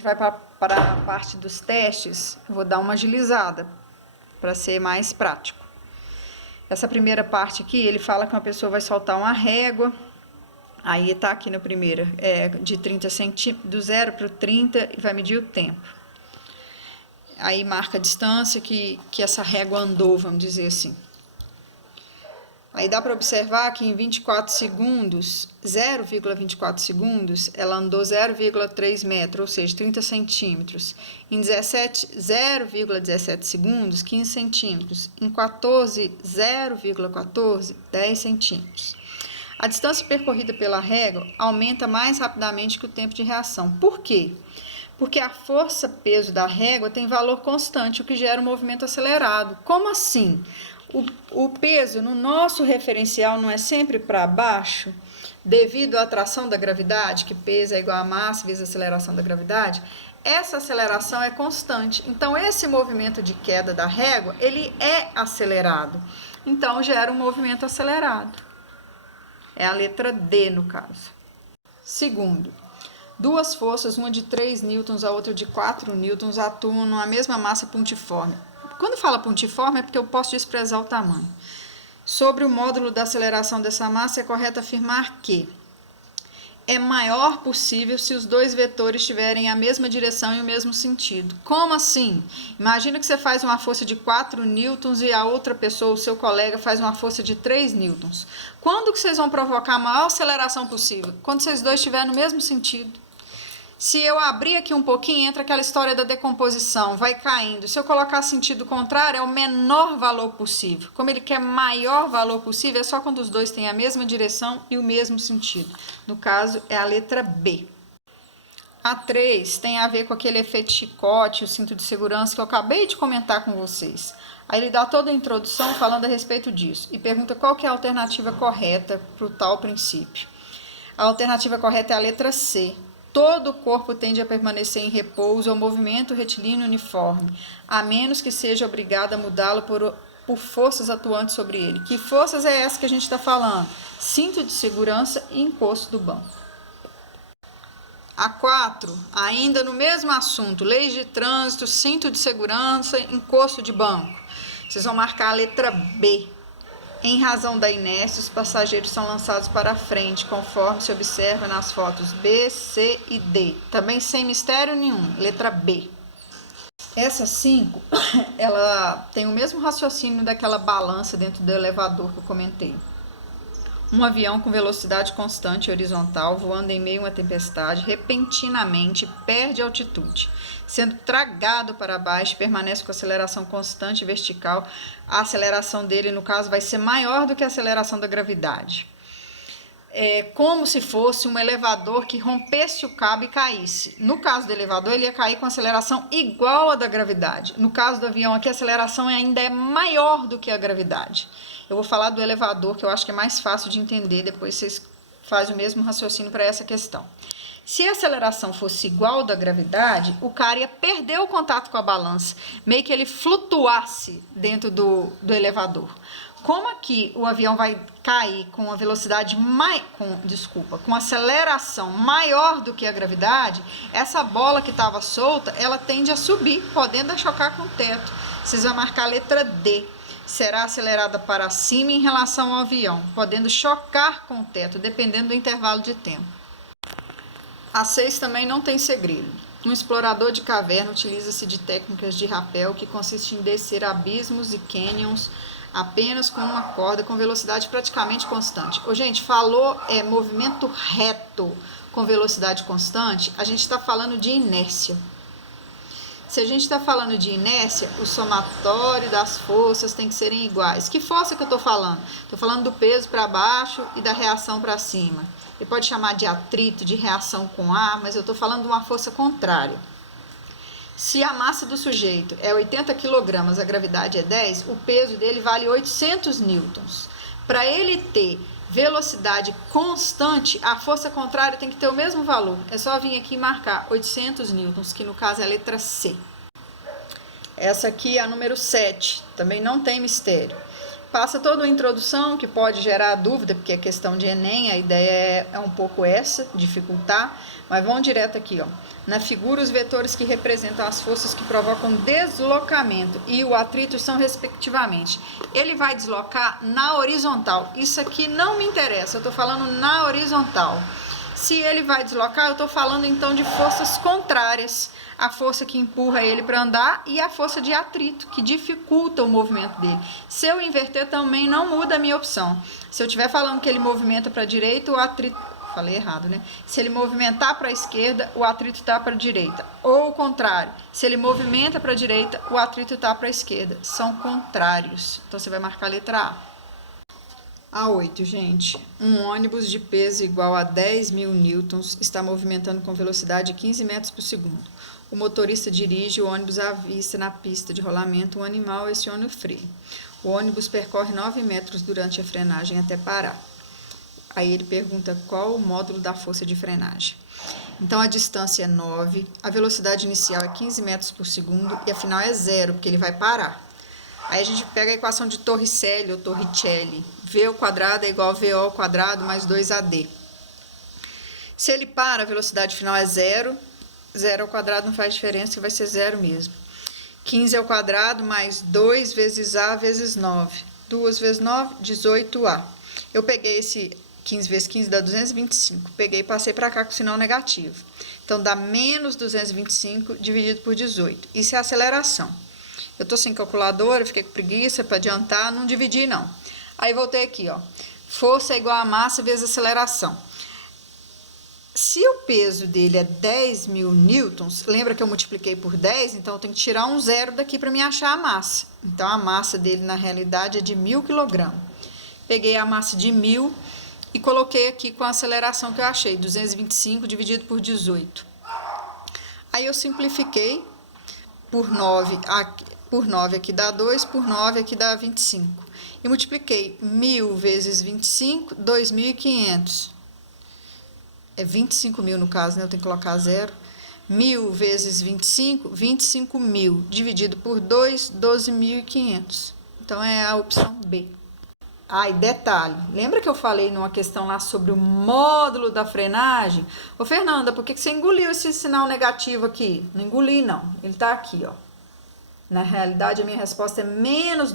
gente vai para a parte dos testes. Eu vou dar uma agilizada para ser mais prático. Essa primeira parte aqui, ele fala que uma pessoa vai soltar uma régua. Aí tá aqui no primeiro, de 30 centímetros, do 0 para o 30, e vai medir o tempo. Aí marca a distância que essa régua andou, vamos dizer assim. Aí dá para observar que em 24 segundos, 0,24 segundos, ela andou 0,3 metros, ou seja, 30 centímetros. Em 0,17 segundos, 15 centímetros. Em 14, 0,14, 10 centímetros. A distância percorrida pela régua aumenta mais rapidamente que o tempo de reação. Por quê? Porque a força-peso da régua tem valor constante, o que gera um movimento acelerado. Como assim? O peso no nosso referencial não é sempre para baixo, devido à atração da gravidade, que peso é igual a massa vezes a aceleração da gravidade. Essa aceleração é constante. Então, esse movimento de queda da régua, ele é acelerado. Então, gera um movimento acelerado. É a letra D, no caso. Segundo, duas forças, uma de 3 newtons, a outra de 4 newtons, atuam numa mesma massa pontiforme. Quando fala pontiforme é porque eu posso desprezar o tamanho. Sobre o módulo da aceleração dessa massa, é correto afirmar que é maior possível se os dois vetores tiverem a mesma direção e o mesmo sentido. Como assim? Imagina que você faz uma força de 4 newtons e a outra pessoa, o seu colega, faz uma força de 3 newtons. Quando que vocês vão provocar a maior aceleração possível? Quando vocês dois estiverem no mesmo sentido. Se eu abrir aqui um pouquinho, entra aquela história da decomposição, vai caindo. Se eu colocar sentido contrário, é o menor valor possível. Como ele quer maior valor possível, é só quando os dois têm a mesma direção e o mesmo sentido. No caso, é a letra B. A 3 tem a ver com aquele efeito chicote, o cinto de segurança que eu acabei de comentar com vocês. Aí ele dá toda a introdução falando a respeito disso e pergunta qual que é a alternativa correta para o tal princípio. A alternativa correta é a letra C. Todo o corpo tende a permanecer em repouso ou movimento retilíneo uniforme, a menos que seja obrigado a mudá-lo por forças atuantes sobre ele. Que forças é essa que a gente está falando? Cinto de segurança e encosto do banco. A 4, ainda no mesmo assunto, leis de trânsito, cinto de segurança, encosto de banco. Vocês vão marcar a letra B. Em razão da inércia, os passageiros são lançados para a frente, conforme se observa nas fotos B, C e D. Também sem mistério nenhum, letra B. Essa 5, ela tem o mesmo raciocínio daquela balança dentro do elevador que eu comentei. Um avião com velocidade constante e horizontal, voando em meio a uma tempestade, repentinamente perde altitude. Sendo tragado para baixo, permanece com aceleração constante e vertical. A aceleração dele, no caso, vai ser maior do que a aceleração da gravidade. É como se fosse um elevador que rompesse o cabo e caísse. No caso do elevador, ele ia cair com aceleração igual à da gravidade. No caso do avião aqui, a aceleração ainda é maior do que a gravidade. Eu vou falar do elevador, que eu acho que é mais fácil de entender, depois vocês fazem o mesmo raciocínio para essa questão. Se a aceleração fosse igual à da gravidade, o cara ia perder o contato com a balança, meio que ele flutuasse dentro do elevador. Como aqui o avião vai cair com uma velocidade com aceleração maior do que a gravidade, essa bola que estava solta, ela tende a subir, podendo chocar com o teto. Vocês vão marcar a letra D. Será acelerada para cima em relação ao avião, podendo chocar com o teto, dependendo do intervalo de tempo. A 6 também não tem segredo. Um explorador de caverna utiliza-se de técnicas de rapel que consiste em descer abismos e canyons apenas com uma corda com velocidade praticamente constante. Gente, falou movimento reto com velocidade constante, a gente está falando de inércia. Se a gente está falando de inércia, o somatório das forças tem que serem iguais. Que força que eu estou falando? Estou falando do peso para baixo e da reação para cima. Ele pode chamar de atrito, de reação com ar, mas eu estou falando de uma força contrária. Se a massa do sujeito é 80 kg, a gravidade é 10, o peso dele vale 800 newtons. Para ele ter velocidade constante, a força contrária tem que ter o mesmo valor. É só vir aqui e marcar 800 newtons, que no caso é a letra C. Essa aqui é a número 7, também não tem mistério. passa toda uma introdução que pode gerar dúvida, porque é questão de Enem, a ideia é um pouco essa, dificultar, mas vamos direto aqui, ó. Na figura, os vetores que representam as forças que provocam deslocamento e o atrito são respectivamente. Ele vai deslocar na horizontal. Isso aqui não me interessa, eu estou falando na horizontal. Se ele vai deslocar, eu estou falando então de forças contrárias. A força que empurra ele para andar e a força de atrito, que dificulta o movimento dele. Se eu inverter, também não muda a minha opção. Se eu estiver falando que ele movimenta para a direita, o atrito... Falei errado, né? Se ele movimentar para a esquerda, o atrito está para a direita. Ou o contrário, se ele movimenta para a direita, o atrito está para a esquerda. São contrários. Então, você vai marcar a letra A. A8, gente. Um ônibus de peso igual a 10.000 newtons está movimentando com velocidade de 15 metros por segundo. O motorista dirige o ônibus à vista na pista de rolamento. O animal aciona o freio. O ônibus percorre 9 metros durante a frenagem até parar. Aí ele pergunta qual o módulo da força de frenagem. Então, a distância é 9, a velocidade inicial é 15 metros por segundo e a final é 0, porque ele vai parar. Aí a gente pega a equação de Torricelli ou Torricelli. V ao quadrado é igual a VO ao quadrado mais 2AD. Se ele para, a velocidade final é 0. 0 ao quadrado não faz diferença, vai ser 0 mesmo. 15 ao quadrado mais 2 vezes A vezes 9. 2 vezes 9, 18A. Eu peguei esse 15 vezes 15 dá 225. Peguei e passei para cá com sinal negativo. Então, dá menos 225 dividido por 18. Isso é a aceleração. Eu tô sem calculadora, fiquei com preguiça para adiantar, não dividi não. Aí, voltei aqui, ó. Força é igual a massa vezes aceleração. Se o peso dele é 10.000 newtons, lembra que eu multipliquei por 10? Então, eu tenho que tirar um zero daqui para me achar a massa. Então, a massa dele, na realidade, é de 1.000 kg. Peguei a massa de 1.000 e coloquei aqui com a aceleração que eu achei, 225 dividido por 18. Aí, eu simplifiquei por 9 aqui dá 2, por 9 aqui dá 25. E multipliquei 1.000 vezes 25, 2.500. É 25.000 no caso, né? Eu tenho que colocar 0. 1.000 vezes 25, 25.000. Dividido por 2, 12.500. Então, é a opção B. Ah, e detalhe. Lembra que eu falei numa questão lá sobre o módulo da frenagem? Ô, Fernanda, por que você engoliu esse sinal negativo aqui? Não engoli, não. Ele tá aqui, ó. Na realidade, a minha resposta é menos